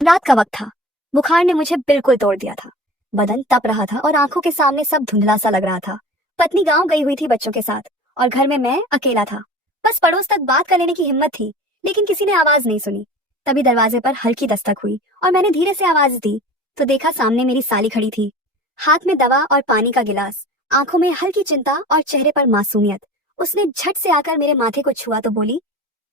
रात का वक्त था। बुखार ने मुझे बिल्कुल तोड़ दिया था। बदन तप रहा था और आंखों के सामने सब धुंधला सा लग रहा था। पत्नी गांव गई हुई थी बच्चों के साथ और घर में मैं अकेला था। बस पड़ोस तक बात कर लेने की हिम्मत थी, लेकिन किसी ने आवाज नहीं सुनी। तभी दरवाजे पर हल्की दस्तक हुई और मैंने धीरे से आवाज दी तो देखा सामने मेरी साली खड़ी थी, हाथ में दवा और पानी का गिलास, आंखों में हल्की चिंता और चेहरे पर मासूमियत। उसने झट से आकर मेरे माथे को छुआ तो बोली,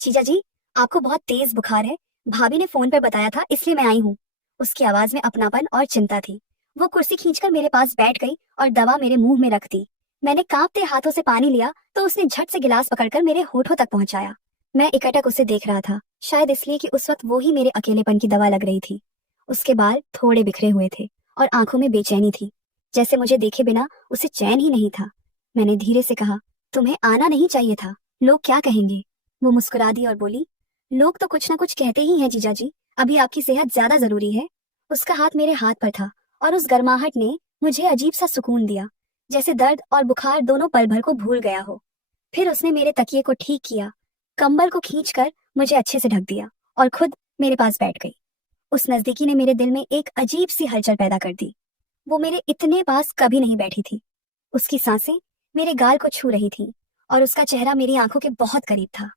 जीजा जी, आपको बहुत तेज बुखार है। भाभी ने फोन पर बताया था, इसलिए मैं आई हूँ। उसकी आवाज में अपनापन और चिंता थी। वो कुर्सी खींचकर मेरे पास बैठ गई और दवा मेरे मुंह में रख दी। मैंने कांपते हाथों से पानी लिया तो उसने झट से गिलास पकड़कर मेरे होठों तक पहुंचाया। मैं एकटक उसे देख रहा था, शायद इसलिए कि उस वक्त वो ही मेरे अकेलेपन की दवा लग रही थी। उसके बाल थोड़े बिखरे हुए थे और आंखों में बेचैनी थी, जैसे मुझे देखे बिना उसे चैन ही नहीं था। मैंने धीरे से कहा, तुम्हें आना नहीं चाहिए था, लोग क्या कहेंगे। वो मुस्कुरा दी और बोली, लोग तो कुछ ना कुछ कहते ही हैं जीजा जी, अभी आपकी सेहत ज्यादा जरूरी है। उसका हाथ मेरे हाथ पर था और उस गर्माहट ने मुझे अजीब सा सुकून दिया, जैसे दर्द और बुखार दोनों पल भर को भूल गया हो। फिर उसने मेरे तकिए को ठीक किया, कंबल को खींचकर मुझे अच्छे से ढक दिया और खुद मेरे पास बैठ गई। उस नजदीकी ने मेरे दिल में एक अजीब सी हलचल पैदा कर दी। वो मेरे इतने पास कभी नहीं बैठी थी। उसकी सांसें मेरे गाल को छू रही थी और उसका चेहरा मेरी आंखों के बहुत करीब था।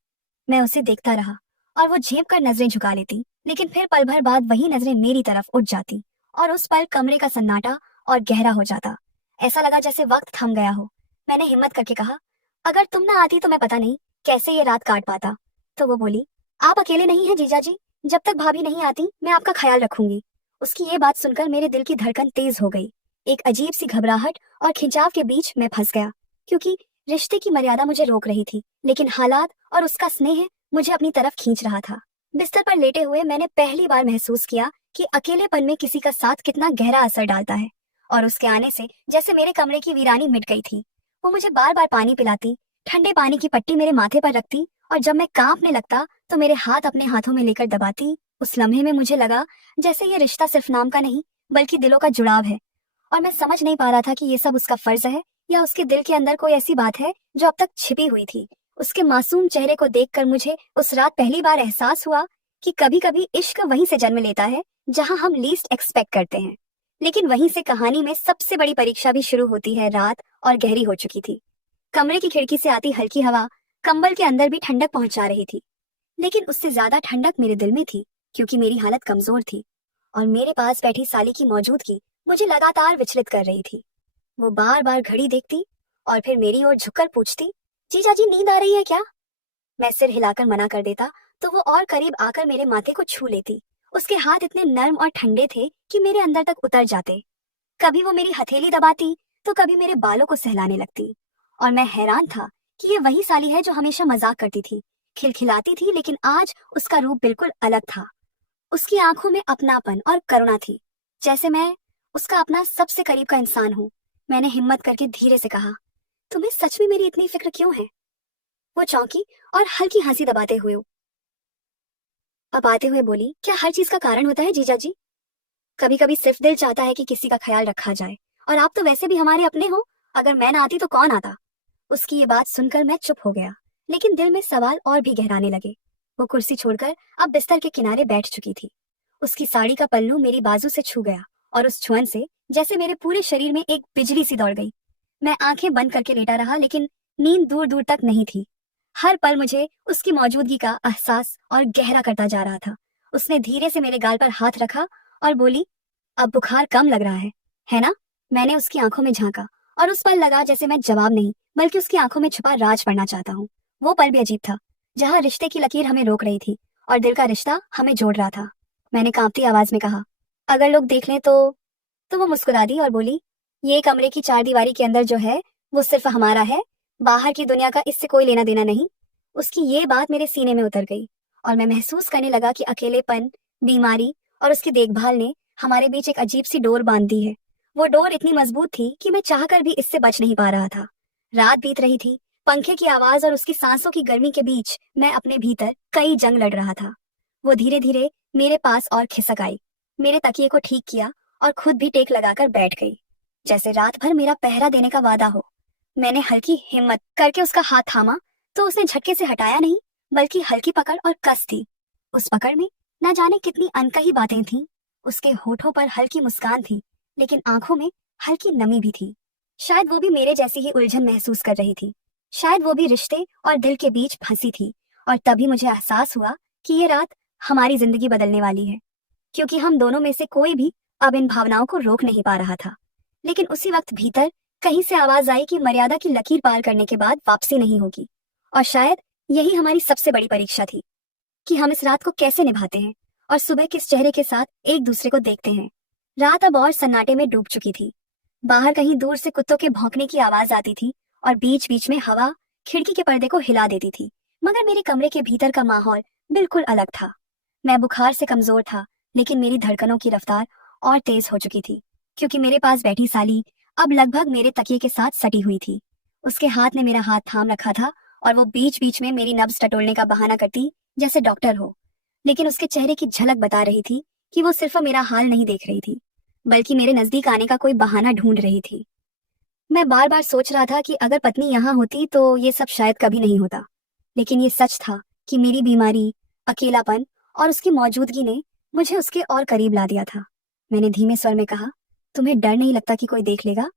मैं उसे देखता रहा और वो झेप कर नजरें झुका लेती, लेकिन फिर पल भर बाद वही नजरें मेरी तरफ उठ जाती और उस पल कमरे का सन्नाटा और गहरा हो जाता। ऐसा लगा जैसे वक्त थम गया हो। मैंने हिम्मत करके कहा, अगर तुम ना आती तो मैं पता नहीं कैसे ये रात काट पाता। तो वो बोली, आप अकेले नहीं हैं जीजा जी, जब तक भाभी नहीं आती मैं आपका ख्याल रखूंगी। उसकी ये बात सुनकर मेरे दिल की धड़कन तेज हो गई। एक अजीब सी घबराहट और खिंचाव के बीच मैं फंस गया, क्योंकि रिश्ते की मर्यादा मुझे रोक रही थी, लेकिन हालात और उसका स्नेह मुझे अपनी तरफ खींच रहा था। बिस्तर पर लेटे हुए मैंने पहली बार महसूस किया कि अकेलेपन में किसी का साथ कितना गहरा असर डालता है। और उसके आने से जैसे मेरे कमरे की वीरानी मिट गई थी। वो मुझे बार बार पानी पिलाती, ठंडे पानी की पट्टी मेरे माथे पर रखती और जब मैं कांपने लगता तो मेरे हाथ अपने हाथों में लेकर दबाती। उस लम्हे में मुझे लगा जैसे ये रिश्ता सिर्फ नाम का नहीं, बल्कि दिलों का जुड़ाव है। और मैं समझ नहीं पा रहा था कि ये सब उसका फर्ज है या उसके दिल के अंदर कोई ऐसी बात है जो अब तक छिपी हुई थी। उसके मासूम चेहरे को देखकर मुझे उस रात पहली बार एहसास हुआ कि कभी कभी इश्क वहीं से जन्म लेता है जहां हम लीस्ट एक्सपेक्ट करते हैं। लेकिन वहीं से कहानी में सबसे बड़ी परीक्षा भी शुरू होती है। रात और गहरी हो चुकी थी। कमरे की खिड़की से आती हल्की हवा कंबल के अंदर भी ठंडक पहुंचा रही थी, लेकिन उससे ज्यादा ठंडक मेरे दिल में थी, क्योंकि मेरी हालत कमजोर थी और मेरे पास बैठी साली की मौजूदगी मुझे लगातार विचलित कर रही थी। वो बार बार घड़ी देखती और फिर मेरी ओर झुककर पूछती, जीजा जी नींद आ रही है क्या। मैं सिर हिलाकर मना कर देता तो वो और करीब आकर मेरे माथे को छू लेती। उसके हाथ इतने नर्म और ठंडे थे कि मेरे अंदर तक उतर जाते। कभी वो मेरी हथेली दबाती तो कभी मेरे बालों को सहलाने लगती। और मैं हैरान था कि ये वही साली है जो हमेशा मजाक करती थी, खिलखिलाती थी, लेकिन आज उसका रूप बिल्कुल अलग था। उसकी आंखों में अपनापन और करुणा थी, जैसे मैं उसका अपना सबसे करीब का इंसान हूँ। मैंने हिम्मत करके धीरे से कहा, तुम्हें सच में मेरी इतनी फिक्र क्यों है। वो चौंकी और हल्की हंसी दबाते हुए बोली, क्या हर चीज का कारण होता है जीजा जी। कभी कभी सिर्फ दिल चाहता है कि किसी का ख्याल रखा जाए, और आप तो वैसे भी हमारे अपने हो। अगर मैं ना आती तो कौन आता। उसकी ये बात सुनकर मैं चुप हो गया, लेकिन दिल में सवाल और भी गहराने लगे। वो कुर्सी छोड़कर अब बिस्तर के किनारे बैठ चुकी थी। उसकी साड़ी का पल्लू मेरी बाजू से छू गया और उस छुअन से जैसे मेरे पूरे शरीर में एक बिजली सी दौड़ गई। मैं आंखें बंद करके लेटा रहा, लेकिन नींद दूर दूर तक नहीं थी। हर पल मुझे उसकी मौजूदगी का एहसास और गहरा करता जा रहा था। उसने धीरे से मेरे गाल पर हाथ रखा और बोली, अब बुखार कम लग रहा है ना। मैंने उसकी आंखों में झांका और उस पल लगा जैसे मैं जवाब नहीं बल्कि उसकी आंखों में छुपा राज पढ़ना चाहता हूँ। वो पल भी अजीब था, जहाँ रिश्ते की लकीर हमें रोक रही थी और दिल का रिश्ता हमें जोड़ रहा था। मैंने कांपती आवाज में कहा, अगर लोग देख लें तो वो मुस्कुरा दी और बोली, ये कमरे की चार दीवारी के अंदर जो है वो सिर्फ हमारा है, बाहर की दुनिया का इससे कोई लेना देना नहीं। उसकी ये बात मेरे सीने में उतर गई और मैं महसूस करने लगा कि अकेलेपन, बीमारी और उसकी देखभाल ने हमारे बीच एक अजीब सी डोर बांध दी है। वो डोर इतनी मजबूत थी कि मैं चाहकर भी इससे बच नहीं पा रहा था। रात बीत रही थी, पंखे की आवाज और उसकी सांसों की गर्मी के बीच मैं अपने भीतर कई जंग लड़ रहा था। वो धीरे धीरे मेरे पास और खिसक आई, मेरे तकिए को ठीक किया और खुद भी टेक लगाकर बैठ गई, जैसे रात भर मेरा पहरा देने का वादा हो। मैंने हल्की हिम्मत करके उसका हाथ थामा तो उसने झटके से हटाया नहीं, बल्कि हल्की पकड़ और कस थी। उस पकड़ में ना जाने कितनी अनकही बातें थीं। उसके होठों पर हल्की मुस्कान थी, लेकिन आंखों में हल्की नमी भी थी। शायद वो भी मेरे जैसी ही उलझन महसूस कर रही थी। शायद वो भी रिश्ते और दिल के बीच फंसी थी। और तभी मुझे एहसास हुआ कि ये रात हमारी जिंदगी बदलने वाली है, क्योंकि हम दोनों में से कोई भी अब इन भावनाओं को रोक नहीं पा रहा था। लेकिन उसी वक्त भीतर कहीं से आवाज आई कि मर्यादा की लकीर पार करने के बाद वापसी नहीं होगी। और शायद यही हमारी सबसे बड़ी परीक्षा थी, कि हम इस रात को कैसे निभाते हैं और सुबह किस चेहरे के साथ एक दूसरे को देखते हैं। रात अब और सन्नाटे में डूब चुकी थी। बाहर कहीं दूर से कुत्तों के भौंकने की आवाज आती थी और बीच बीच में हवा खिड़की के पर्दे को हिला देती थी। मगर मेरे कमरे के भीतर का माहौल बिल्कुल अलग था। मैं बुखार से कमजोर था, लेकिन मेरी धड़कनों की रफ्तार और तेज हो चुकी थी, क्योंकि मेरे पास बैठी साली अब लगभग मेरे तकिए के साथ सटी हुई थी। उसके हाथ ने मेरा हाथ थाम रखा था और वो बीच बीच में मेरी नब्ज टटोलने का बहाना करती, जैसे डॉक्टर हो। लेकिन उसके चेहरे की झलक बता रही थी कि वो सिर्फ मेरा हाल नहीं देख रही थी, बल्कि मेरे नजदीक आने का कोई बहाना ढूंढ रही थी। मैं बार बार सोच रहा था कि अगर पत्नी यहाँ होती तो ये सब शायद कभी नहीं होता। लेकिन ये सच था कि मेरी बीमारी, अकेलापन और उसकी मौजूदगी ने मुझे उसके और करीब ला दिया था। मैंने धीमे स्वर में कहा, तुम्हें डर नहीं लगता कि कोई देख लेगा?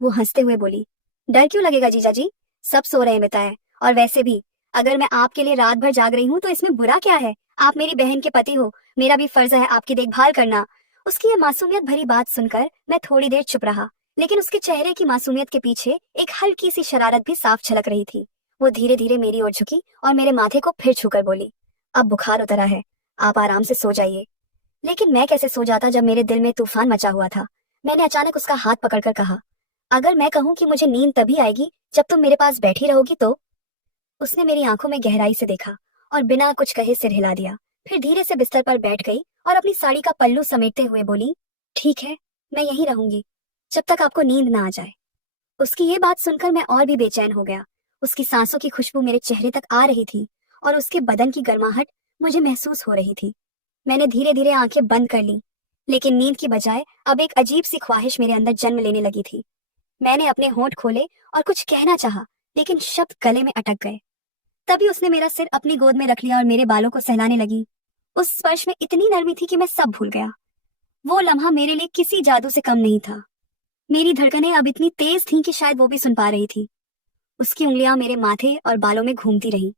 वो हंसते हुए बोली, डर क्यों लगेगा जीजा जी, सब सो रहे हैं बताए। और वैसे भी अगर मैं आपके लिए रात भर जाग रही हूँ तो इसमें बुरा क्या है? आप मेरी बहन के पति हो, मेरा भी फर्ज है आपकी देखभाल करना। उसकी ये मासूमियत भरी बात सुनकर मैं थोड़ी देर चुप रहा, लेकिन उसके चेहरे की मासूमियत के पीछे एक हल्की सी शरारत भी साफ झलक रही थी। वो धीरे धीरे मेरी ओर झुकी और मेरे माथे को फिर छूकर बोली, अब बुखार उतरा है, आप आराम से सो जाइए। लेकिन मैं कैसे सो जाता जब मेरे दिल में तूफान मचा हुआ था। मैंने अचानक उसका हाथ पकड़कर कहा, अगर मैं कहूँ कि मुझे नींद तभी आएगी जब तुम मेरे पास बैठी रहोगी तो? उसने मेरी आंखों में गहराई से देखा और बिना कुछ कहे सिर हिला दिया। फिर धीरे से बिस्तर पर बैठ गई और अपनी साड़ी का पल्लू समेटते हुए बोली, ठीक है, मैं यहीं रहूंगी जब तक आपको नींद ना आ जाए। उसकी ये बात सुनकर मैं और भी बेचैन हो गया। उसकी सांसों की खुशबू मेरे चेहरे तक आ रही थी और उसके बदन की गर्माहट मुझे महसूस हो रही थी। मैंने धीरे धीरे आंखें बंद कर ली, लेकिन नींद की बजाय अब एक अजीब सी ख्वाहिश मेरे अंदर जन्म लेने लगी थी। मैंने अपने होंठ खोले और कुछ कहना चाहा, लेकिन शब्द गले में अटक गए। तभी उसने मेरा सिर अपनी गोद में रख लिया और मेरे बालों को सहलाने लगी। उस स्पर्श में इतनी नरमी थी कि मैं सब भूल गया। वो लम्हा मेरे लिए किसी जादू से कम नहीं था। मेरी धड़कनें अब इतनी तेज थीं कि शायद वो भी सुन पा रही थी। उसकी उंगलियां मेरे माथे और बालों में घूमती रहीं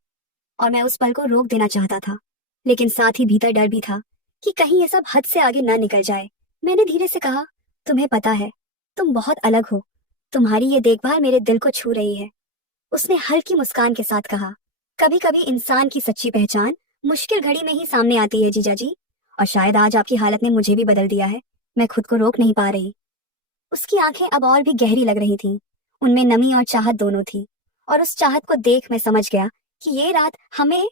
और मैं उस पल को रोक देना चाहता था, लेकिन साथ ही भीतर डर भी था कि कहीं ये सब हद से आगे न निकल जाए। मैंने धीरे से कहा, तुम्हें पता है, तुम बहुत अलग हो, तुम्हारी ये देखभाल मेरे दिल को छू रही है। उसने हल्की मुस्कान के साथ कहा, कभी कभी इंसान की सच्ची पहचान मुश्किल घड़ी में ही सामने आती है जीजा जी, और शायद आज आपकी हालत ने मुझे भी बदल दिया है। मैं खुद को रोक नहीं पा रही। उसकी आंखें अब और भी गहरी लग रही थीं। उनमें नमी और चाहत दोनों थी। और उस चाहत को देख मैं समझ गया कि ये रात हमें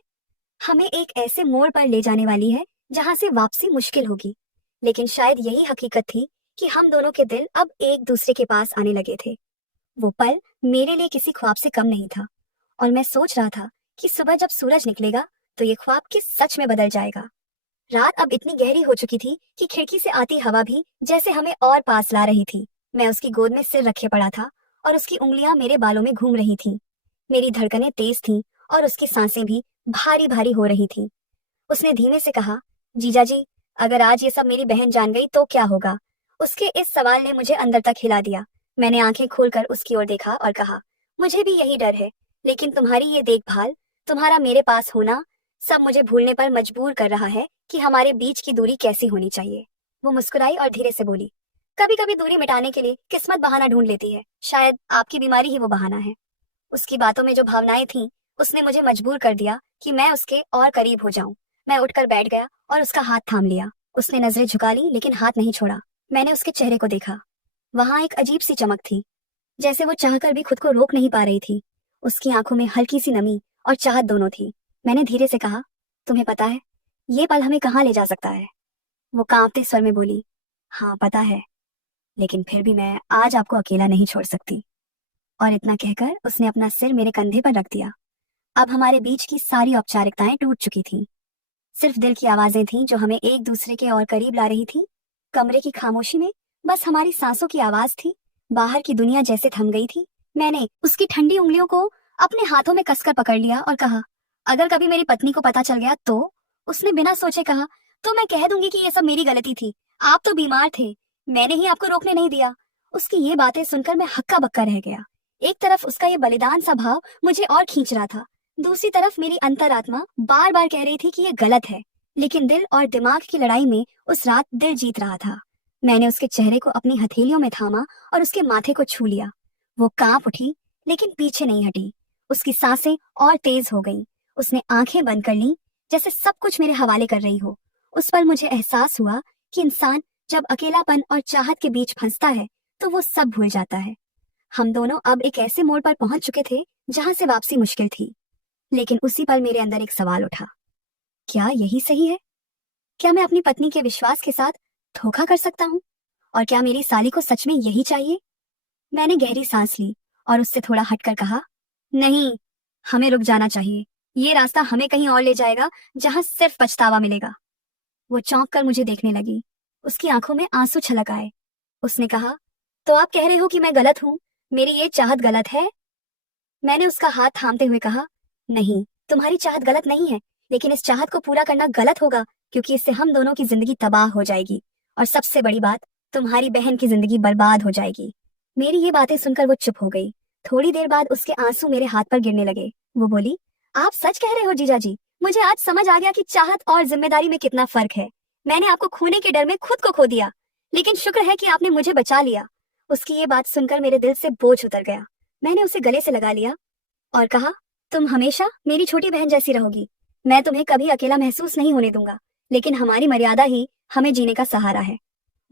हमें एक ऐसे मोड़ पर ले जाने वाली है जहां से वापसी मुश्किल होगी। लेकिन शायद यही हकीकत थी कि हम दोनों के दिल अब एक दूसरे के पास आने लगे थे। वो पल मेरे लिए किसी ख्वाब से कम नहीं था, और मैं सोच रहा था कि सुबह जब सूरज निकलेगा तो ये ख्वाब किस सच में बदल जाएगा। रात अब इतनी गहरी हो चुकी थी कि खिड़की से आती हवा भी जैसे हमें और पास ला रही थी। मैं उसकी गोद में सिर रखे पड़ा था और उसकी उंगलियां मेरे बालों में घूम रही थीं। मेरी धड़कनें तेज थीं और उसकी सांसें भी भारी भारी हो रही थीं। उसने धीमे से कहा, जीजा जी, अगर आज ये सब मेरी बहन जान गई तो क्या होगा? उसके इस सवाल ने मुझे अंदर तक हिला दिया। मैंने आंखें खोलकर उसकी ओर देखा और कहा, मुझे भी यही डर है, लेकिन तुम्हारी ये देखभाल, तुम्हारा मेरे पास होना, सब मुझे भूलने पर मजबूर कर रहा है कि हमारे बीच की दूरी कैसी होनी चाहिए। वो मुस्कुराई और धीरे से बोली, कभी कभी दूरी मिटाने के लिए किस्मत बहाना ढूंढ लेती है, शायद आपकी बीमारी ही वो बहाना है। उसकी बातों में जो भावनाएं थीं, उसने मुझे मजबूर कर दिया कि मैं उसके और करीब हो जाऊं। मैं उठकर बैठ गया और उसका हाथ थाम लिया। उसने नजरें झुका ली, लेकिन हाथ नहीं छोड़ा। मैंने उसके चेहरे को देखा। वहां एक अजीब सी चमक थी, जैसे वो चाहकर भी खुद को रोक नहीं पा रही थी। उसकी आंखों में हल्की सी नमी और चाहत दोनों थी। मैंने धीरे से कहा, तुम्हें पता है ये पल हमें कहाँ ले जा सकता है? वो कांपते स्वर में बोली, हाँ पता है, लेकिन फिर भी मैं आज आपको अकेला नहीं छोड़ सकती। और इतना कहकर उसने अपना सिर मेरे कंधे पर रख दिया। अब हमारे बीच की सारी औपचारिकताएं टूट चुकी थीं। सिर्फ दिल की आवाजें थीं जो हमें एक दूसरे के और करीब ला रही थीं। कमरे की खामोशी में बस हमारी सांसों की आवाज थी। बाहर की दुनिया जैसे थम गई थी। मैंने उसकी ठंडी उंगलियों को अपने हाथों में कसकर पकड़ लिया और कहा, अगर कभी मेरी पत्नी को पता चल गया तो? उसने बिना सोचे कहा, तो मैं कह दूंगी कि ये सब मेरी गलती थी, आप तो बीमार थे, मैंने ही आपको रोकने नहीं दिया। उसकी ये बातें सुनकर मैं हक्का बक्का रह गया। एक तरफ उसका ये बलिदान सा भाव मुझे और खींच रहा था, दूसरी तरफ मेरी अंतरात्मा बार बार कह रही थी कि ये गलत है। लेकिन दिल और दिमाग की लड़ाई में उस रात दिल जीत रहा था। मैंने उसके चेहरे को अपनी हथेलियों में थामा और उसके माथे को छू लिया। वो कांप उठी, लेकिन पीछे नहीं हटी। उसकी सांसें और तेज हो गईं। उसने आंखें बंद कर लीं, जैसे सब कुछ मेरे हवाले कर रही हो। उस पर मुझे एहसास हुआ कि इंसान जब अकेलापन और चाहत के बीच फंसता है तो वो सब भूल जाता है। हम दोनों अब एक ऐसे मोड़ पर पहुंच चुके थे जहां से वापसी मुश्किल थी। लेकिन उसी पल मेरे अंदर एक सवाल उठा, क्या यही सही है? क्या मैं अपनी पत्नी के विश्वास के साथ धोखा कर सकता हूँ? और क्या मेरी साली को सच में यही चाहिए? मैंने गहरी सांस ली और उससे थोड़ा हटकर कहा, नहीं, हमें रुक जाना चाहिए। ये रास्ता हमें कहीं और ले जाएगा जहां सिर्फ पछतावा मिलेगा। वो चौंक कर मुझे देखने लगी। उसकी आंखों में आंसू छलक आए। उसने कहा, तो आप कह रहे हो कि मैं गलत हूँ, मेरी ये चाहत गलत है? मैंने उसका हाथ थामते हुए कहा, नहीं, तुम्हारी चाहत गलत नहीं है, लेकिन इस चाहत को पूरा करना गलत होगा, क्योंकि इससे हम दोनों की जिंदगी तबाह हो जाएगी, और सबसे बड़ी बात, तुम्हारी बहन की जिंदगी बर्बाद हो जाएगी। मेरी ये बातें सुनकर वो चुप हो गई। थोड़ी देर बाद उसके आंसू मेरे हाथ पर गिरने लगे। वो बोली, आप सच कह रहे हो जीजा जी, मुझे आज समझ आ गया कि चाहत और जिम्मेदारी में कितना फर्क है। मैंने आपको खोने के डर में खुद को खो दिया, लेकिन शुक्र है कि आपने मुझे बचा लिया। उसकी ये बात सुनकर मेरे दिल से बोझ उतर गया। मैंने उसे गले से लगा लिया और कहा, तुम हमेशा मेरी छोटी बहन जैसी रहोगी। मैं तुम्हें कभी अकेला महसूस नहीं होने दूंगा, लेकिन हमारी मर्यादा ही हमें जीने का सहारा है।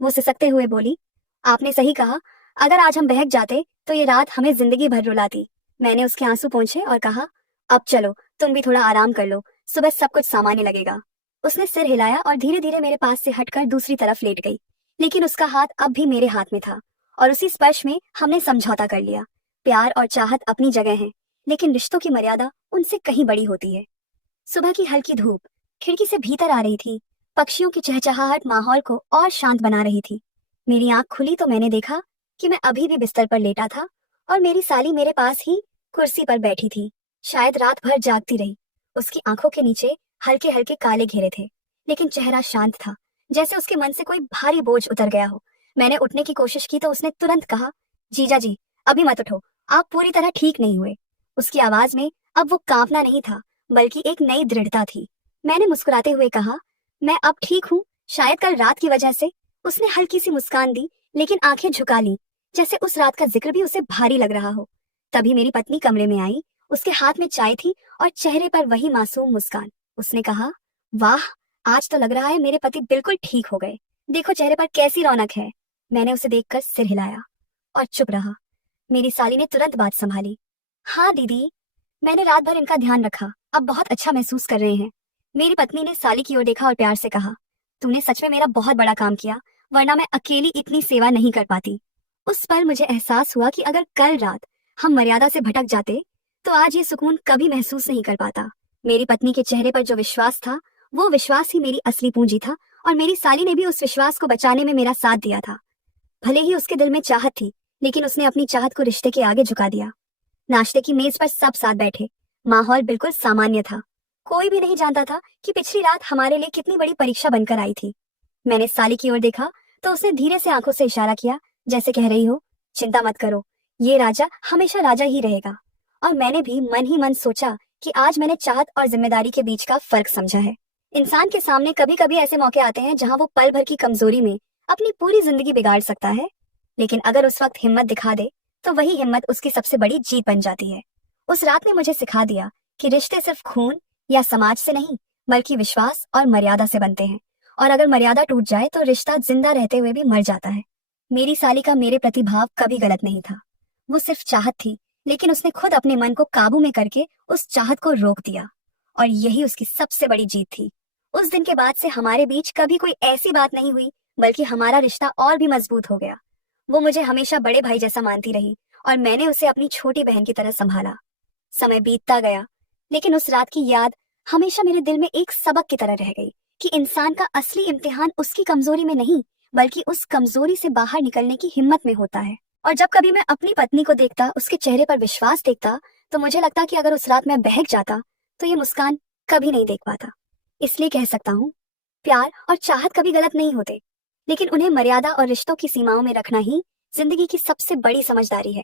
वो सिसकते हुए बोली, आपने सही कहा, अगर आज हम बहक जाते तो ये रात हमें जिंदगी भर रुलाती। मैंने उसके आंसू पोंछे और कहा, अब चलो, तुम भी थोड़ा आराम कर लो, सुबह सब कुछ सामान्य लगेगा। उसने सिर हिलाया और धीरे धीरे मेरे पास से हटकर दूसरी तरफ लेट गई, लेकिन उसका हाथ अब भी मेरे हाथ में था, और उसी स्पर्श में हमने समझौता कर लिया। प्यार और चाहत अपनी जगह है, लेकिन रिश्तों की मर्यादा उनसे कहीं बड़ी होती है। सुबह की हल्की धूप खिड़की से भीतर आ रही थी। पक्षियों की चहचहाहट माहौल को और शांत बना रही थी। मेरी आंख खुली तो मैंने देखा कि मैं अभी भी बिस्तर पर लेटा था और मेरी साली मेरे पास ही कुर्सी पर बैठी थी। शायद रात भर जागती रही। उसकी आंखों के नीचे हल्के हल्के काले घेरे थे, लेकिन चेहरा शांत था, जैसे उसके मन से कोई भारी बोझ उतर गया हो। मैंने उठने की कोशिश की तो उसने तुरंत कहा, जीजा जी, अभी मत उठो, आप पूरी तरह ठीक नहीं हुए। उसकी आवाज में अब वो कांपना नहीं था, बल्कि एक नई दृढ़ता थी। मैंने मुस्कुराते हुए कहा, मैं अब ठीक हूँ, शायद कल रात की वजह से। उसने हल्की सी मुस्कान दी, लेकिन आंखें झुका ली, जैसे उस रात का जिक्र भी उसे भारी लग रहा हो। तभी मेरी पत्नी कमरे में आई। उसके हाथ में चाय थी और चेहरे पर वही मासूम मुस्कान। उसने कहा, वाह, आज तो लग रहा है मेरे पति बिल्कुल ठीक हो गए। देखो चेहरे पर कैसी रौनक है। मैंने उसे देखकर सिर हिलाया और चुप रहा। मेरी साली ने तुरंत बात संभाली, हाँ दीदी, मैंने रात भर इनका ध्यान रखा, अब बहुत अच्छा महसूस कर रहे हैं। मेरी पत्नी ने साली की ओर देखा और प्यार से कहा, तूने सच में मेरा बहुत बड़ा काम किया, वरना मैं अकेली इतनी सेवा नहीं कर पाती। उस पल मुझे एहसास हुआ कि अगर कल रात हम मर्यादा से भटक जाते तो आज ये सुकून कभी महसूस नहीं कर पाता। मेरी पत्नी के चेहरे पर जो विश्वास था, वो विश्वास ही मेरी असली पूंजी था, और मेरी साली ने भी उस विश्वास को बचाने में मेरा साथ दिया था। भले ही उसके दिल में चाहत थी, लेकिन उसने अपनी चाहत को रिश्ते के आगे झुका दिया। नाश्ते की मेज पर सब साथ बैठे। माहौल बिल्कुल सामान्य था। कोई भी नहीं जानता था कि पिछली रात हमारे लिए कितनी बड़ी परीक्षा बनकर आई थी। मैंने साली की ओर देखा तो उसने धीरे से आंखों से इशारा किया, जैसे कह रही हो, चिंता मत करो, ये राजा हमेशा राजा ही रहेगा। और मैंने भी मन ही मन सोचा कि आज मैंने चाहत और जिम्मेदारी के बीच का फर्क समझा है। इंसान के सामने कभी कभी ऐसे मौके आते हैं जहां वो पल भर की कमजोरी में अपनी पूरी जिंदगी बिगाड़ सकता है, लेकिन अगर उस वक्त हिम्मत दिखा दे तो वही हिम्मत उसकी सबसे बड़ी जीत बन जाती है। उस रात ने मुझे सिखा दिया कि रिश्ते सिर्फ खून या समाज से नहीं, बल्कि विश्वास और मर्यादा से बनते हैं, और अगर मर्यादा टूट जाए तो रिश्ता जिंदा रहते हुए भी मर जाता है। मेरी साली का मेरे प्रति भाव कभी गलत नहीं था, वो सिर्फ चाहत थी, लेकिन उसने खुद अपने मन को काबू में करके उस चाहत को रोक दिया, और यही उसकी सबसे बड़ी जीत थी। उस दिन के बाद से हमारे बीच कभी कोई ऐसी बात नहीं हुई, बल्कि हमारा रिश्ता और भी मजबूत हो गया। वो मुझे हमेशा बड़े भाई जैसा मानती रही, और मैंने उसे अपनी छोटी बहन की तरह संभाला। समय बीतता गया, लेकिन उस रात की याद हमेशा मेरे दिल में एक सबक की तरह रह गई कि इंसान का असली इम्तिहान उसकी कमजोरी में नहीं, बल्कि उस कमजोरी से बाहर निकलने की हिम्मत में होता है। और जब कभी मैं अपनी पत्नी को देखता, उसके चेहरे पर विश्वास देखता, तो मुझे लगता कि अगर उस रात मैं बहक जाता तो ये मुस्कान कभी नहीं देख पाता। इसलिए कह सकता हूँ, प्यार और चाहत कभी गलत नहीं होते, लेकिन उन्हें मर्यादा और रिश्तों की सीमाओं में रखना ही जिंदगी की सबसे बड़ी समझदारी है।